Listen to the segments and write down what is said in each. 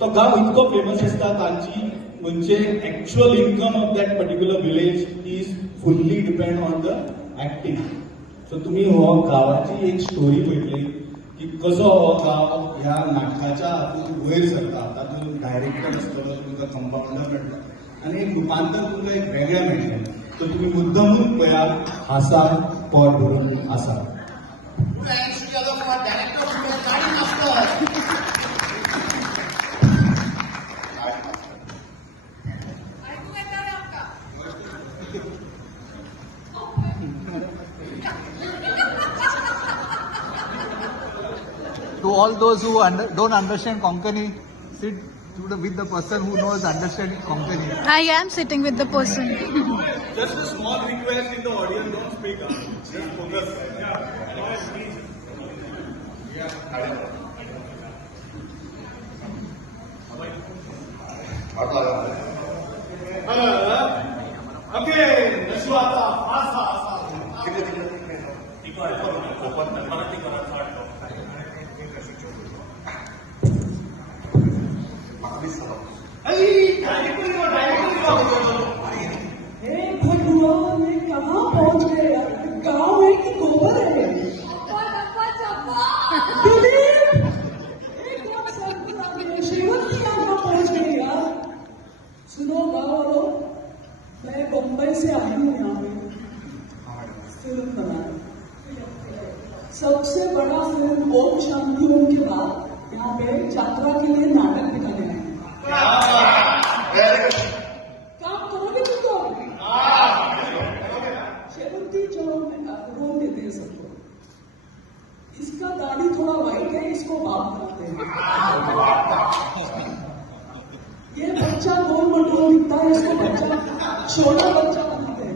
तो गाव इतको फेमस आसता तांची म्हणजे actual income of that particular village is fully depend on the acting. So तुम्ही हो गावाची एक स्टोरी पळयतली की कसो हो गाव ह्या नाटकाच्या हातून वयर सरता. तातूंत डायरेक्टर आसतलो, तुमकां कंपाउंडर मेळटा आनी एक रुपांतर तुमकां एक वेगळें मेळटलें. सो तुम्ही मुद्दमून पळयात, हासा, पोट भरून आसा. Thanks to the other for director who has guiding us. To all those who don't understand Konkani, sit with the person who knows understanding Konkani. I am sitting with the person. Just a small request in the audience, don't speak up. Just focus. Okay, Nashwata, asa. भगवान मैं कहाँ पहुँच गया? गाँव है कि गोबर है? दिलीप, एकदम सर पर आ गए, श्रीमती यहाँ पहुँच गए यार. सुनो गाँव वालों, मैं बम्बई से आई हूँ यहाँ पे फिल्म बनाने. सबसे बड़ा फिल्म ओम शांति ओम के बाद यहाँ पे यात्रा के लिए नाटक दिखाने हैं. काम करोगे तुम तो? शेवंती जो रोल देते हैं सबको. इसका दाढ़ी थोड़ा वाइट है, इसको बाप करते हैं. ये बच्चा गोल मटोल दिखता है, इसको बच्चा छोटा बच्चा बनाते हैं.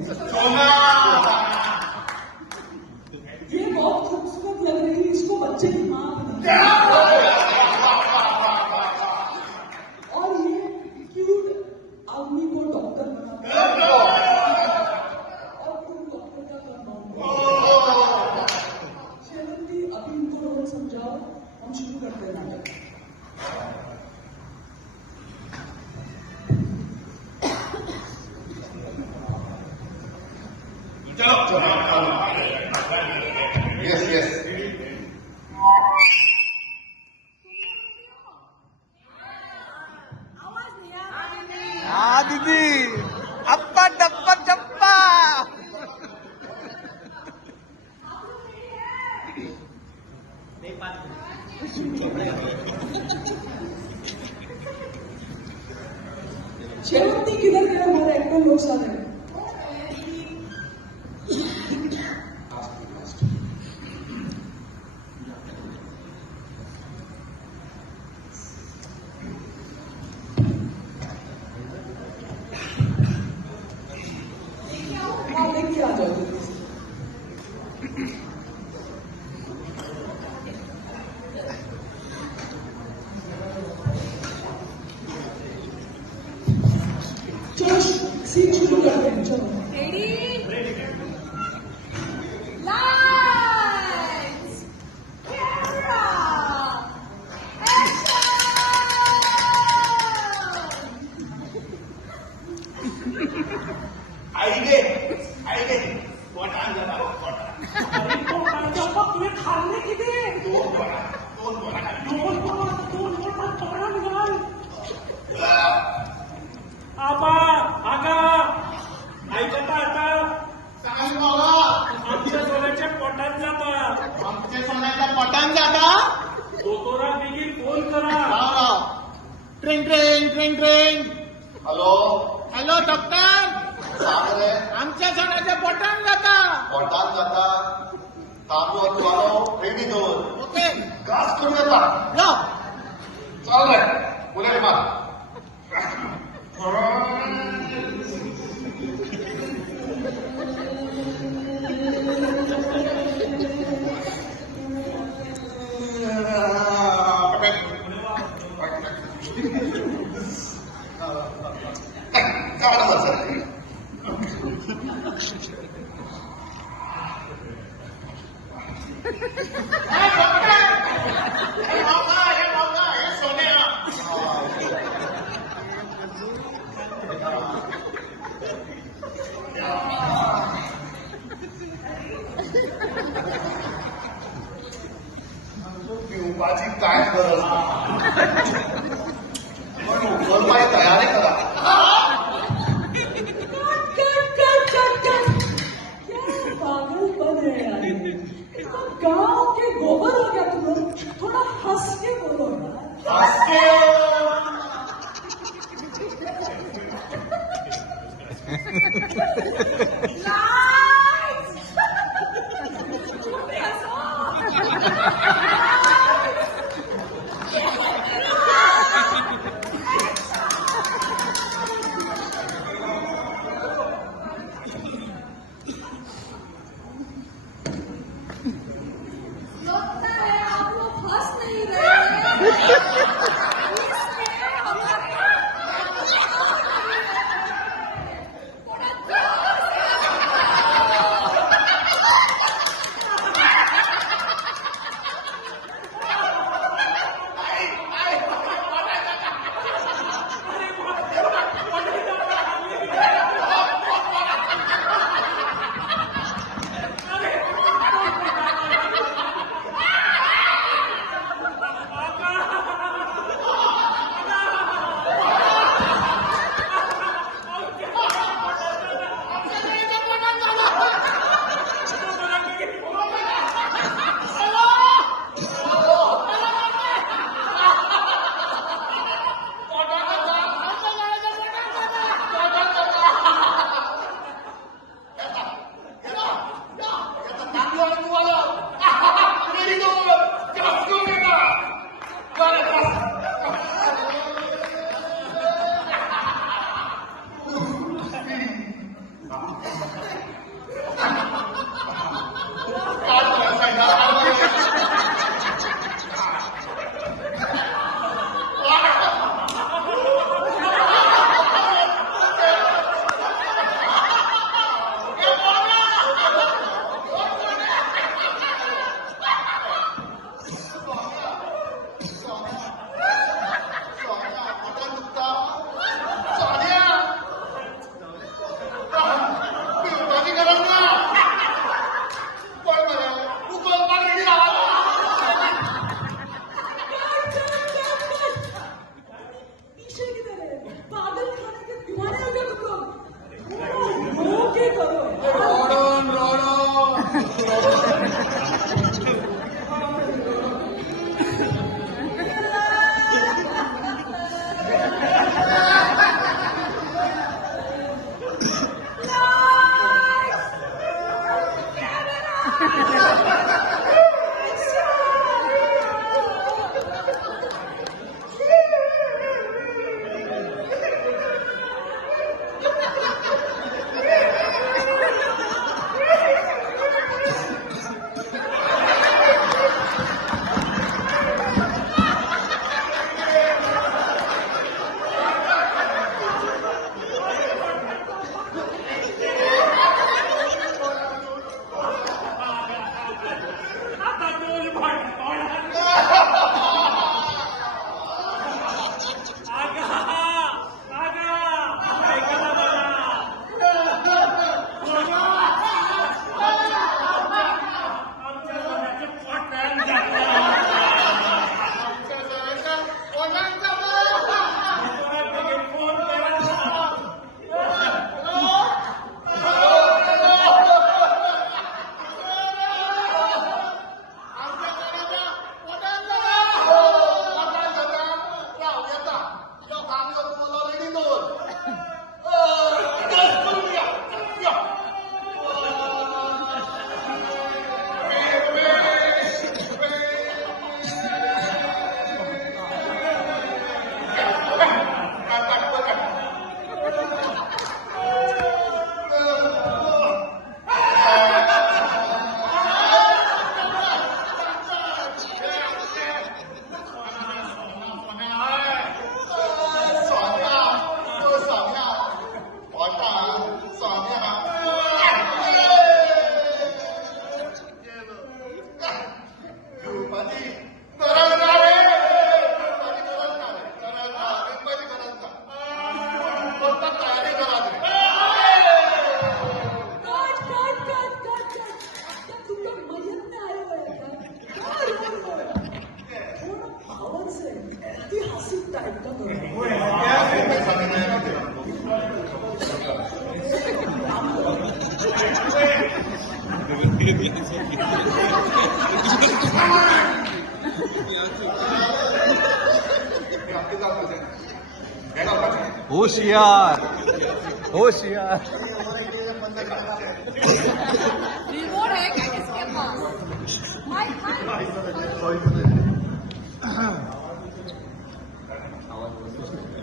ये बहुत खूबसूरत लग रही है, इसको बच्चे की माँ बनाते हैं. और ये क्यूट आदमी को डॉक्टर बनाते हैं. और तुम डॉक्टर का करना. शेवंती, अभी इनको रोल समझाओ, हम शुरू करते हैं नाटक. Yes. Ah, Didi! Appa, dappa, chappa! शेवंती किधर गए? हमारे एक्टर लोग सारे. लेके आ जाओ. चलो सीन शुरू करते हैं. चलो खाल्ले किती? आबा आगा ऐकता आता सांग बाबा, आमच्या सोन्याच्या पोटात जाता. आमच्या सोन्याच्या पोटान जाता. दोतोरा बेगीन फोन करा. Train train train train. Hello doctor. सांग रे. आमच्या सोन्याच्या पोटान जाता. पोटात जाता. तांबू वालो रेडी दवर. ओके, घास करून येता. लो. चल रे उलट मार. हे सोन्या. पण बोलवायला तयारी करा. क्या पागलपन है यार. गांव के गोबर हो गया तुम लोग. थोड़ा हंस के बोलो यार. लगता है आप लोग हंस नहीं रहे हैं. टाईप का करू होशियार होशियार. रिमोट है क्या किसके पास? माइक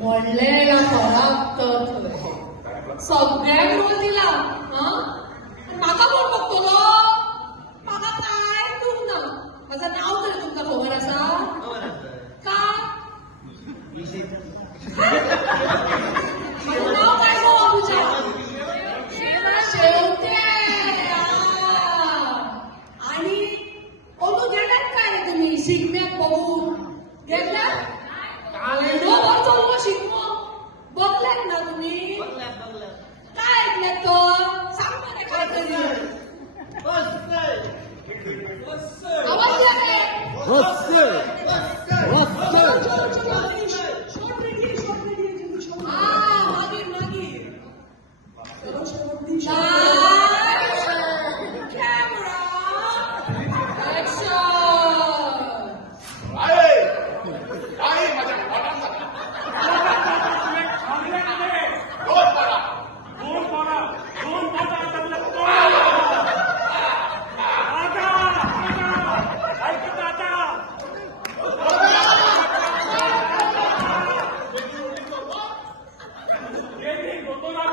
म्हणलेला फरक तर सगळ्यांक रोल दिला हा म्हाका कोण बघतलो म्हाका काय खूप ना माझं नाव तरी तुमका खबर आसा का माझं नाव काय गो बाबूच्या शेवटे आणि ओनू गेल्यात काय रे तुम्ही शिगम्याक बघून गेल्यात शिकमो बघल्यात ना तुम्ही काय ऐकल्यात तो सांग मला काय तरी आवाज द्या मागीर मागीर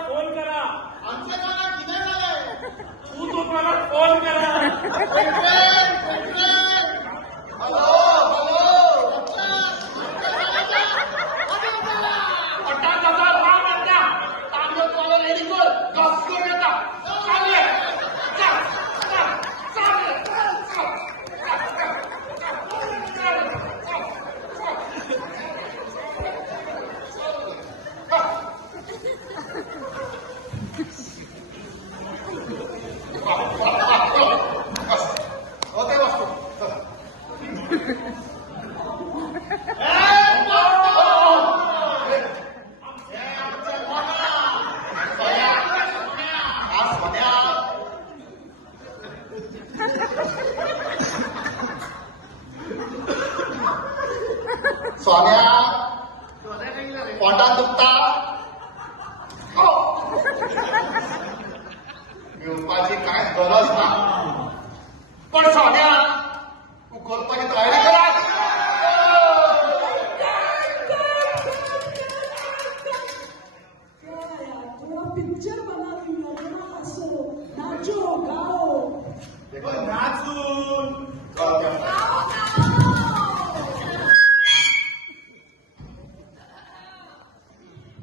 कॅमेरा ऍक्शन स्वाम्या पोटात दुखता घेवपाची काय गरज ना पण स्वाम्या तू करपाची तयारी करा